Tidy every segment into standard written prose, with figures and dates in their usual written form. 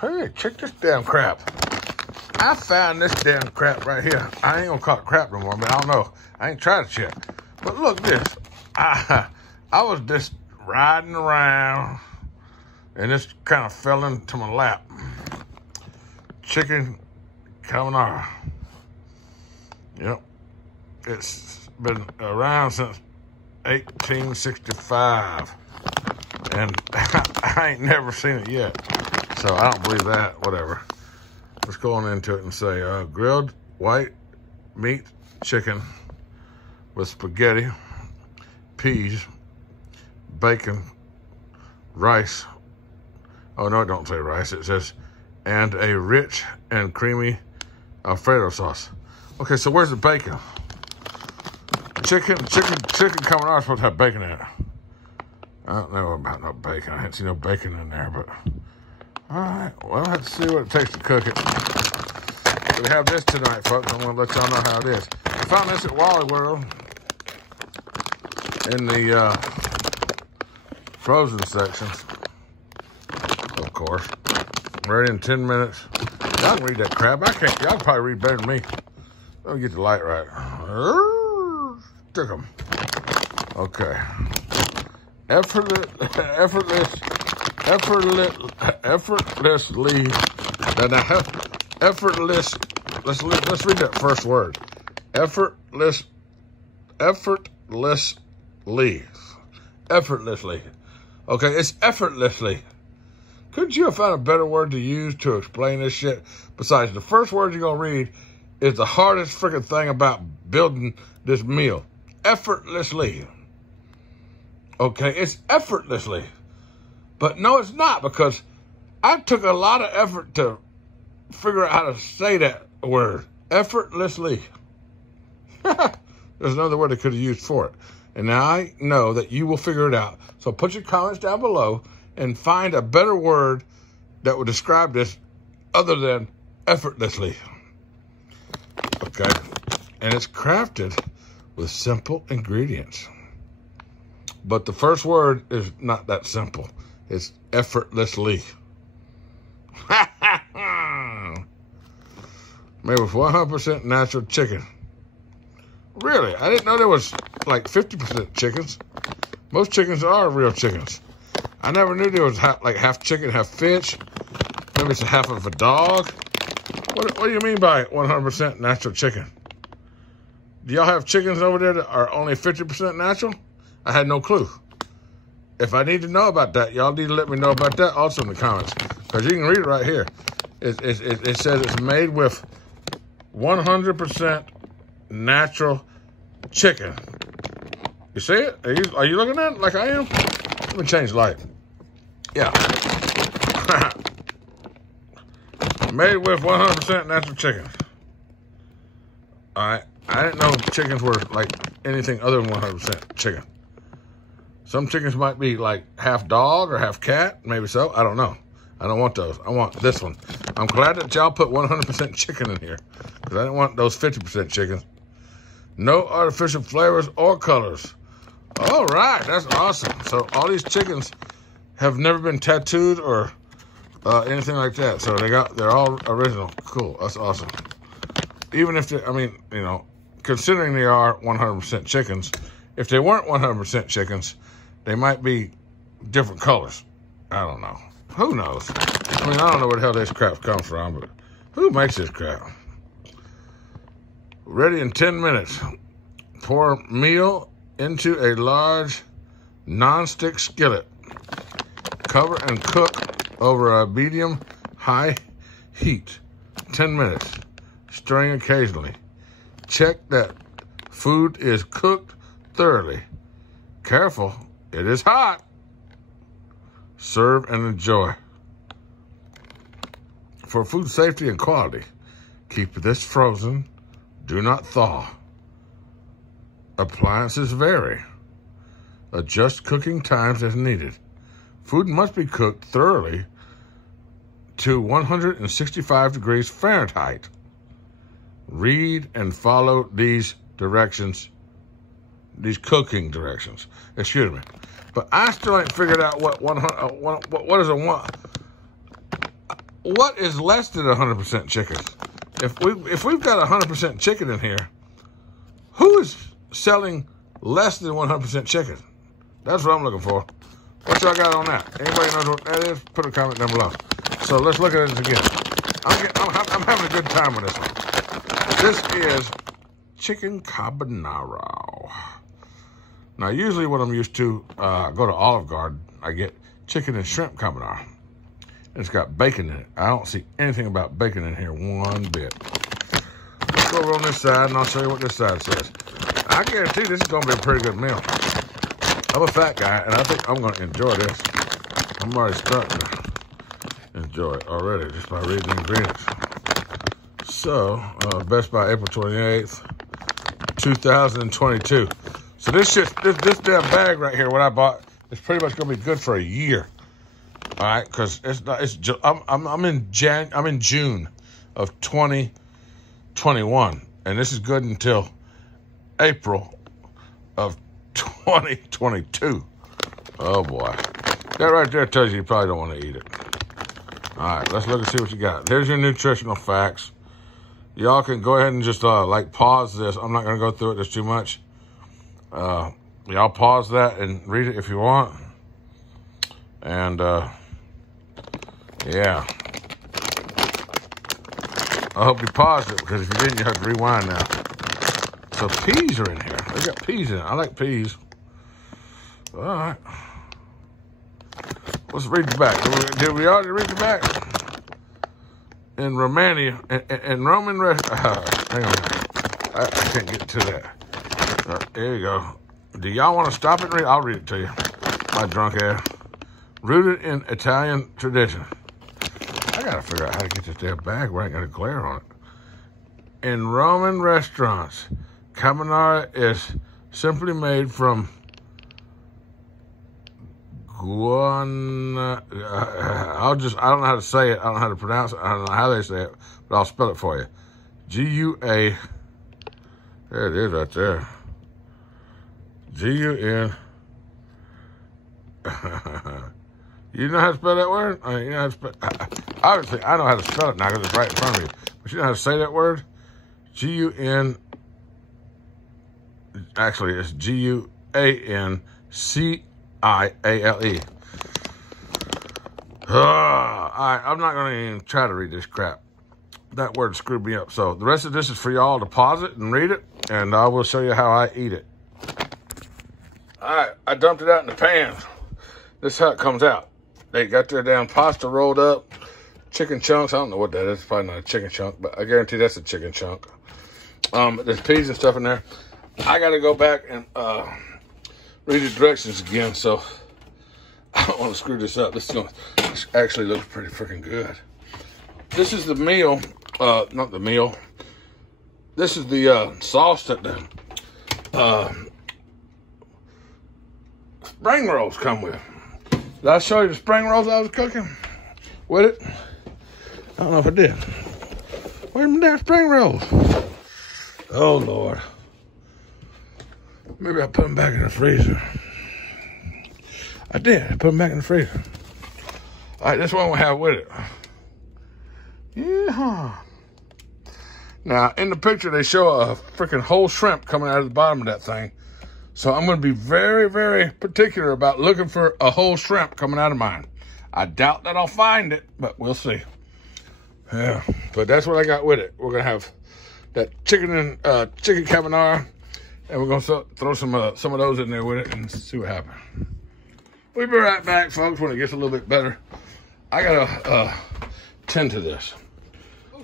Hey, check this damn crap. I found this damn crap right here. I ain't gonna call it crap no more, but I don't know. I ain't tried it yet. But look this. I was just riding around and this kind of fell into my lap. Chicken carbonara. Yep. It's been around since 1865. And I ain't never seen it yet. So I don't believe that, whatever. Let's go on into it and say grilled white meat chicken with spaghetti, peas, bacon, rice. Oh, no, it don't say rice. It says, and a rich and creamy Alfredo sauce. Okay, so where's the bacon? Chicken carbonara is supposed to have bacon in it. I don't know about no bacon. I didn't see no bacon in there, but... All right, well, let's see what it takes to cook it. So we have this tonight, folks. I'm going to let y'all know how it is. I found this at Wally World in the frozen section, of course. Ready in 10 minutes. Y'all can read that crap. I can't. Y'all can probably read better than me. Let me get the light right. Stick 'em. Okay. Effortlessly. Let's read that first word. Effortlessly. Okay, it's effortlessly. Couldn't you have found a better word to use to explain this shit? Besides, the first word you're going to read is the hardest freaking thing about building this meal. Effortlessly. Okay, it's effortlessly. But no, it's not, because I took a lot of effort to figure out how to say that word. Effortlessly. There's another word I could have used for it. And now I know that you will figure it out. So put your comments down below and find a better word that would describe this other than effortlessly. Okay? And it's crafted with simple ingredients. But the first word is not that simple. It's effortlessly. Made with 100% natural chicken. Really? I didn't know there was like 50% chickens. Most chickens are real chickens. I never knew there was like half chicken, half fish. Maybe it's a half of a dog. What do you mean by 100% natural chicken? Do y'all have chickens over there that are only 50% natural? I had no clue. If I need to know about that, y'all need to let me know about that also in the comments. Because you can read it right here. It says it's made with 100% natural chicken. You see it? Are you looking at it like I am? Let me change the light. Yeah. Made with 100% natural chicken. All right. I didn't know chickens were like anything other than 100% chicken. Some chickens might be like half dog or half cat. Maybe so. I don't know. I don't want those. I want this one. I'm glad that y'all put 100% chicken in here, because I didn't want those 50% chickens. No artificial flavors or colors. All right. That's awesome. So all these chickens have never been tattooed or anything like that. So they're all original. Cool. That's awesome. Even if considering they are 100% chickens, if they weren't 100% chickens, they might be different colors. I don't know. Who knows? I don't know where the hell this crap comes from, but who makes this crap? Ready in 10 minutes. Pour meal into a large non-stick skillet. Cover and cook over a medium-high heat. 10 minutes. Stirring occasionally. Check that food is cooked thoroughly. Careful, it is hot. Serve and enjoy. For food safety and quality, keep this frozen. Do not thaw. Appliances vary. Adjust cooking times as needed. Food must be cooked thoroughly to 165 degrees Fahrenheit. Read and follow these directions, these cooking directions. Excuse me. But I still ain't figured out what is a what is less than 100% chicken? If we've got 100% chicken in here, who is selling less than 100% chicken? That's what I'm looking for. What y'all got on that? Anybody knows what that is? Put a comment down below. So let's look at it again. I'm having a good time with this one. This is chicken carbonara. Now, usually what I'm used to, I go to Olive Garden, I get chicken and shrimp carbonara. It's got bacon in it. I don't see anything about bacon in here one bit. Let's go over on this side, and I'll show you what this side says. I guarantee this is going to be a pretty good meal. I'm a fat guy, and I think I'm going to enjoy this. I'm already starting to enjoy it already just by reading the ingredients. So, Best by April 28th, 2022. So this damn bag right here, what I bought, is pretty much going to be good for a year. All right, because I'm in June of 2021, and this is good until April of 2022. Oh boy, that right there tells you probably don't want to eat it. All right, let's look and see what you got. There's your nutritional facts. Y'all can go ahead and just like pause this. I'm not gonna go through it. There's too much. Y'all pause that and read it if you want. And yeah, I hope you paused it, because if you didn't, you have to rewind now. So peas are in here. They got peas in it. I like peas. All right. Let's read the back. Did we already read the back? In Romania, in Roman hang on. I can't get to that. There you go. Do y'all want to stop it and read? I'll read it to you. My drunk ass. Rooted in Italian tradition. I gotta figure out how to get this damn bag where I ain't got a glare on it. In Roman restaurants, carbonara is simply made from I don't know how to say it. I don't know how to pronounce it. I don't know how they say it, but I'll spell it for you. G-U-A. There it is right there. G-U-N. You know how to spell that word? You know how to spell, obviously, I know how to spell it now because it's right in front of me. But you know how to say that word? G-U-N. Actually, it's G-U-A-N-C-I-A-L-E. All right, I'm not going to even try to read this crap. That word screwed me up. So the rest of this is for y'all to pause it and read it, and I will show you how I eat it. All right, I dumped it out in the pan. This is how it comes out. They got their damn pasta rolled up, chicken chunks. I don't know what that is. It's probably not a chicken chunk, but I guarantee that's a chicken chunk. There's peas and stuff in there. I got to go back and read the directions again, so I don't want to screw this up. This actually looks pretty freaking good. This is the meal, not the meal. This is the sauce that the spring rolls come with. Did I show you the spring rolls I was cooking with it? I don't know if I did. Where's my damn spring rolls? Oh, Lord. Maybe I put them back in the freezer. I did. I put them back in the freezer. All right, this one we'll have with it. Yeah. Now, in the picture, they show a freaking whole shrimp coming out of the bottom of that thing. So I'm going to be very, very particular about looking for a whole shrimp coming out of mine. I doubt that I'll find it, but we'll see. Yeah, but that's what I got with it. We're going to have that chicken and chicken carbonara, and we're going to throw some of those in there with it and see what happens. We'll be right back, folks, when it gets a little bit better. I got to tend to this.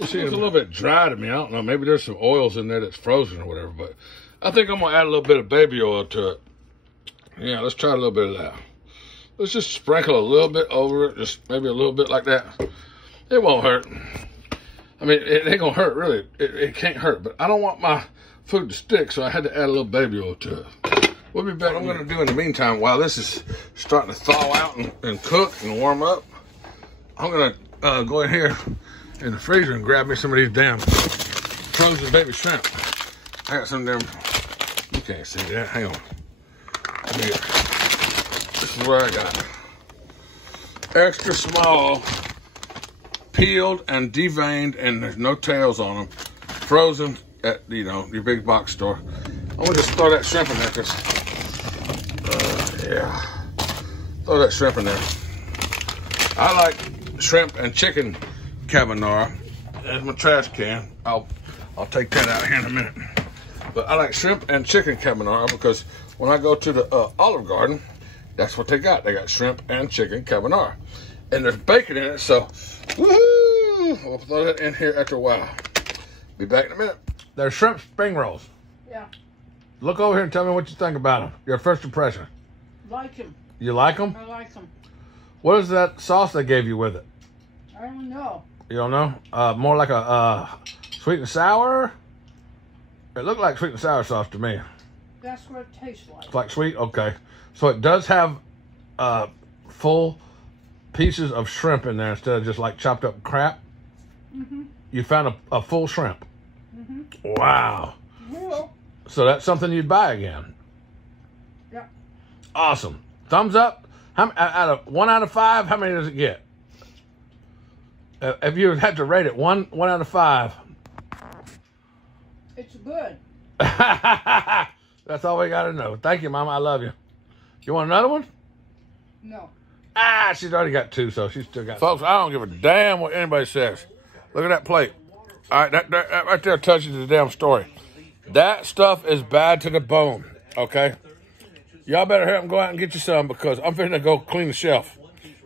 It's a little bit dry to me. I don't know. Maybe there's some oils in there that's frozen or whatever, but I think I'm going to add a little bit of baby oil to it. Yeah, let's try a little bit of that. Let's just sprinkle a little bit over it, just maybe a little bit like that. It won't hurt. I mean, it ain't going to hurt, really. It can't hurt, but I don't want my food to stick, so I had to add a little baby oil to it. We'll be back. What I'm going to do in the meantime, while this is starting to thaw out and cook and warm up, I'm going to go in here in the freezer and grab me some of these damn frozen baby shrimp. I got some damn, you can't see that, hang on. Here. This is what I got. Extra small peeled and deveined, and there's no tails on them. Frozen at, you know, your big box store. I'm gonna just throw that shrimp in there, cause, yeah. Throw that shrimp in there. I like shrimp and chicken carbonara. There's my trash can. I'll take that out here in a minute. But I like shrimp and chicken carbonara because when I go to the Olive Garden, that's what they got. They got shrimp and chicken carbonara. And there's bacon in it, so woohoo! We'll throw that in here after a while. Be back in a minute. They're shrimp spring rolls. Yeah. Look over here and tell me what you think about them. Your first impression. Like them. You like them? I like them. What is that sauce they gave you with it? I don't know. You don't know? More like a sweet and sour? It looked like sweet and sour sauce to me. That's what it tastes like. It's like sweet? Okay. So it does have full pieces of shrimp in there instead of just like chopped up crap? Mm-hmm. You found a full shrimp? Mm-hmm. Wow. Yeah. So that's something you'd buy again? Yeah. Awesome. Thumbs up? Out of 1 out of 5, how many does it get? If you had to rate it, one out of 5. It's good. That's all we got to know. Thank you, Mama. I love you. You want another one? No. She's already got 2, so she's still got... Folks, I don't give a damn what anybody says. Look at that plate. All right, that right there touches the damn story. That stuff is bad to the bone, okay? Y'all better hurry up and go out and get you some because I'm finna go clean the shelf.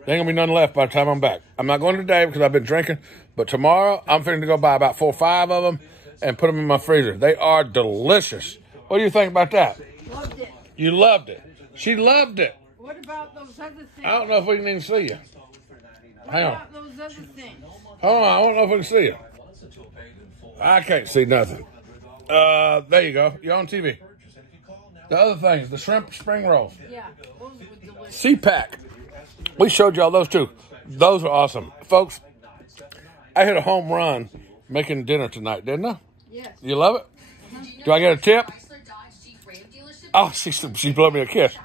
There ain't gonna be nothing left by the time I'm back. I'm not going today because I've been drinking, but tomorrow I'm finna go buy about 4 or 5 of them and put them in my freezer. They are delicious. What do you think about that? Loved it. You loved it. She loved it. What about those other things? I don't know if we can even see you. What about those other things? Hold on, I don't know if we can see you. I can't see nothing. There you go. You're on TV. The other things, the shrimp spring rolls. Yeah, those were delicious. C-Pack. We showed y'all those too. Those are awesome. Folks, I hit a home run making dinner tonight, didn't I? Yes. You love it? Do I get a tip? Oh, she blew me a kiss.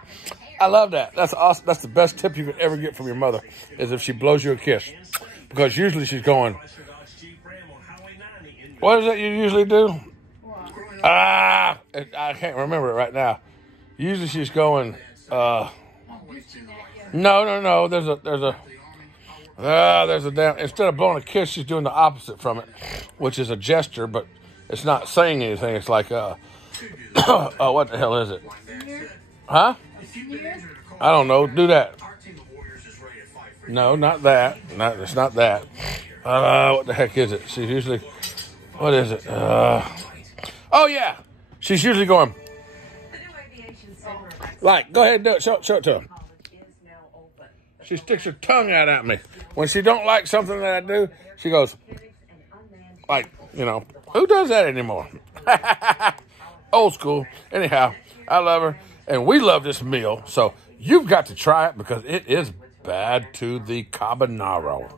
I love that. That's awesome. That's the best tip you could ever get from your mother, is if she blows you a kiss. Because usually she's going, what is it you usually do? I can't remember it right now. Usually she's going, no. There's a damn, instead of blowing a kiss, she's doing the opposite from it, which is a gesture, but it's not saying anything. It's like, what the hell is it? Huh? I don't know. Do that. No, not that. It's not that. What the heck is it? She's usually, what is it? Oh, yeah. She's usually going, like, go ahead and do it. Show it to him. She sticks her tongue out at me. When she don't like something that I do, she goes, like, you know, who does that anymore? Old school. Anyhow, I love her, and we love this meal, so you've got to try it because it is bad to the carbonara.